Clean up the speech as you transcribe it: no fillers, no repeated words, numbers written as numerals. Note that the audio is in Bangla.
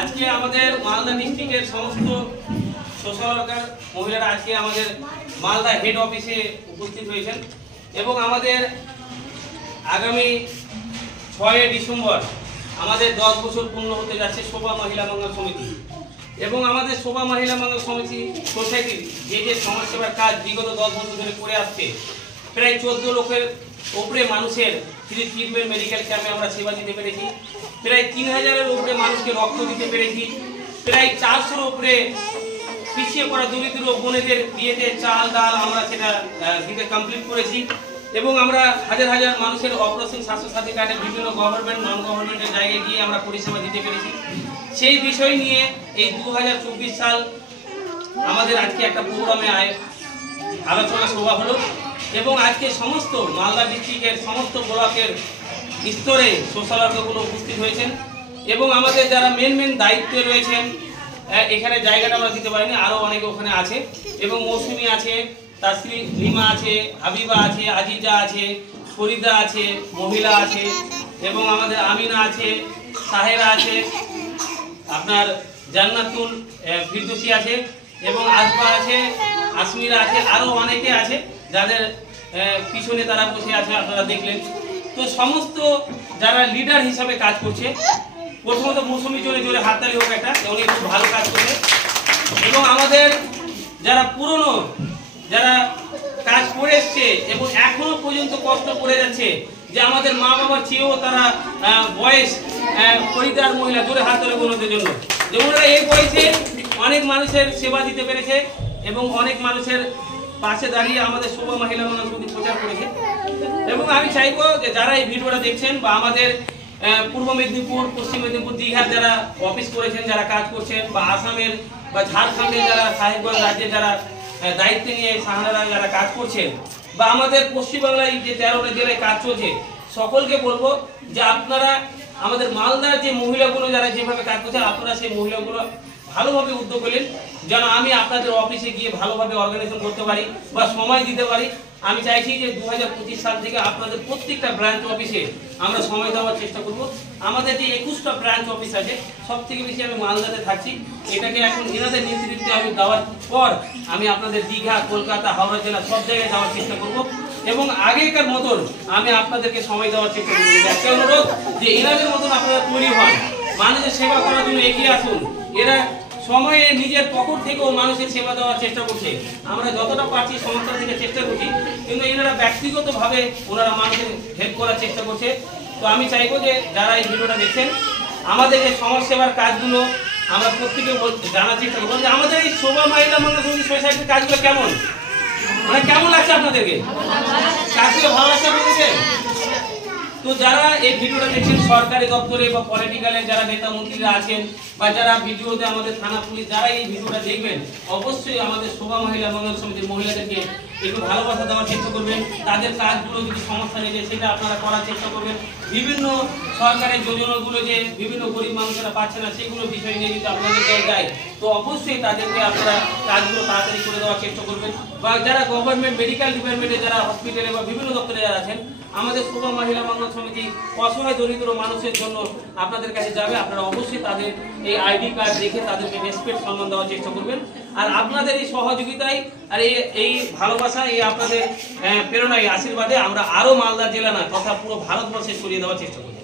আজকে আমাদের মালদা ডিস্ট্রিক্টের সমস্ত সোশ্যাল ওয়ার্কার মহিলারা আজকে আমাদের মালদা হেড অফিসে উপস্থিত হয়েছেন এবং আমাদের আগামী 6 ডিসেম্বর আমাদের 10 বছর পূর্ণ হতে যাচ্ছে শোভা মহিলা মঙ্গল সমিতি এবং আমাদের শোভা মহিলা মঙ্গল সমিতি সোসাইটির যে সমাজসেবার কাজ বিগত 10 বছর ধরে করে আসছে। প্রায় 14 লক্ষের উপরে মানুষের ফ্রি ট্রিটমেন্ট মেডিকেল ক্যাম্পে আমরা সেবা দিতে পেরেছি। প্রায় 3000-এর উপরে মানুষকে রক্ত দিতে পেরেছি। প্রায় 400-এর উপরে পিছিয়ে পড়া দরিদ্র বোনেদের বিয়েতে চাল ডাল আমরা সেটা দিতে কমপ্লিট করেছি এবং আমরা হাজার হাজার মানুষের অপারেশন স্বাস্থ্যসাথী কার্ডে বিভিন্ন গভর্নমেন্ট নন গভর্নমেন্টের জায়গায় গিয়ে আমরা পরিষেবা দিতে পেরেছি। সেই বিষয় নিয়ে এই 2024 সাল আমাদের আজকে একটা প্রোগ্রামে আলোচনা সভা হলো এবং আজকে সমস্ত মালদা ডিস্ট্রিক্টের সমস্ত ব্লকের স্তরে সোশ্যাল ওয়ার্কারগুলো উপস্থিত হয়েছেন এবং আমাদের যারা মেন দায়িত্বে রয়েছেন এখানে জায়গাটা আমরা দিতে পারিনি, আরও অনেকে ওখানে আছে এবং মৌসুমি আছে, তাসরি লিমা আছে, হাবিবা আছে, আজিজা আছে, ফরিদা আছে, মহিলা আছে এবং আমাদের আমিনা আছে, সাহেরা আছে, আপনার জান্নাতুল ফিরদৌসী আছে এবং আসবা আছে, আসমিরা আছে, আরও অনেকে আছে যাদের পিছনে তারা বসে আছে আপনারা দেখলেন। তো সমস্ত যারা লিডার হিসাবে কাজ করছে, প্রথমত মৌসুমি জোরে জোরে হাততালি হোক একটা, উনি খুব ভালো কাজ করছে এবং আমাদের যারা পুরনো যারা কাজ করে এসছে এবং এখনো পর্যন্ত কষ্ট করে যাচ্ছে, যে আমাদের মা বাবার চেয়েও তারা বয়স পরিবার মহিলা জোরে হাততালি ওনাদের জন্য, যে ওনারা এই বয়সে অনেক মানুষের সেবা দিতে পেরেছে এবং অনেক মানুষের পাশে দাঁড়িয়ে আমাদের শোভা মহিলা মঙ্গল সমিতি প্রচার করেছে। এবং আমি চাইবো যে যারা এই ভিডিওটা দেখছেন বা আমাদের পূর্ব মেদিনীপুর, পশ্চিম মেদিনীপুর, দীঘার যারা অফিস করেছেন, যারা কাজ করছেন, বা আসামের বা ঝাড়খণ্ডের যারা সাহেবগঞ্জ রাজ্যে যারা দায়িত্ব নিয়ে সাহারা যারা কাজ করছেন, বা আমাদের পশ্চিমবাংলায় যে 13টা জেলায় কাজ চলছে, সকলকে বলবো যে আপনারা আমাদের মালদার যে মহিলাগুলো যারা যেভাবে কাজ করছে, আপনারা সেই মহিলাগুলো ভালোভাবে উদ্যোগ করলেন যেন আমি আপনাদের অফিসে গিয়ে ভালোভাবে অর্গানাইজেশন করতে পারি বা সময় দিতে পারি। আমি চাইছি যে 2025 সাল থেকে আপনাদের প্রত্যেকটা ব্রাঞ্চ অফিসে আমরা সময় দেওয়ার চেষ্টা করব। আমাদের যে 21টা ব্রাঞ্চ অফিস আছে, সব থেকে বেশি আমি মালদাতে থাকছি। এটাকে এখন এনাদের নেতৃত্বে আমি দেওয়ার পর আমি আপনাদের দীঘা, কলকাতা, হাওড়া জেলা সব জায়গায় যাওয়ার চেষ্টা করব এবং আগেকার মতন আমি আপনাদেরকে সময় দেওয়ার চেষ্টা করব। একটা অনুরোধ যে এনাদের মতন আপনারা তৈরি হন, মানুষের সেবা করার জন্য এগিয়ে আসুন। এরা সময়ে নিজের পকেট থেকেও মানুষের সেবা দেওয়ার চেষ্টা করছে, আমরা যতটা পারছি সংস্থা থেকে চেষ্টা করছি, কিন্তু এনারা ব্যক্তিগতভাবে ওনারা মানুষের হেল্প করার চেষ্টা করছে। তো আমি চাইবো যে যারা এই ভিডিওটা দেখছেন, আমাদের যে সমাজসেবার কাজগুলো আমরা প্রত্যেকে জানার চেষ্টা করবো যে আমাদের এই শোভা মহিলা মঙ্গল সমিতি সোসাইটির কাজগুলো কেমন, মানে কেমন লাগছে আপনাদেরকে, কাজগুলো ভালো লাগছে আপনাদেরকে? তো যারা এই ভিডিওটা দেখছেন সরকারি দপ্তরে বা পলিটিক্যালের যারা নেতা মন্ত্রীরা আছেন বা যারা ভিডিওতে আমাদের থানা পুলিশ যারা এই ভিডিওটা দেখবেন, অবশ্যই আমাদের শোভা মহিলা মঙ্গল সমিতির মহিলাদেরকে একটু ভালোবাসা দেওয়ার চেষ্টা করবেন। তাদের কাজগুলো যদি সমস্যা নেই সেটা আপনারা করার চেষ্টা করবেন। বিভিন্ন সরকারের যোজনাগুলো যে বিভিন্ন গরিব মানুষেরা পাচ্ছে না, সেগুলো বিষয় নিয়ে যদি আপনাদের যায় তো অবশ্যই তাদেরকে আপনারা কাজগুলো তাড়াতাড়ি করে দেওয়ার চেষ্টা করবেন। বা যারা গভর্নমেন্ট মেডিকেল ডিপার্টমেন্টে যারা হসপিটালে বা বিভিন্ন দপ্তরে যারা আছেন, আমাদের শোভা মহিলা মঙ্গল সমিতি অসহায় দরিদ্র মানুষের জন্য আপনাদের কাছে যাবে, আপনারা অবশ্যই তাদের এই আইডি কার্ড দেখে তাদেরকে রেসপেক্ট সম্মান দেওয়ার চেষ্টা করবেন। আর আপনাদের এই সহযোগিতায় আর এই ভালোবাসা, এই আপনাদের প্রেরণা, এই আশীর্বাদে আমরা আরো মালদা জেলা না তথা পুরো ভারতবর্ষে ছড়িয়ে দেওয়ার চেষ্টা করব।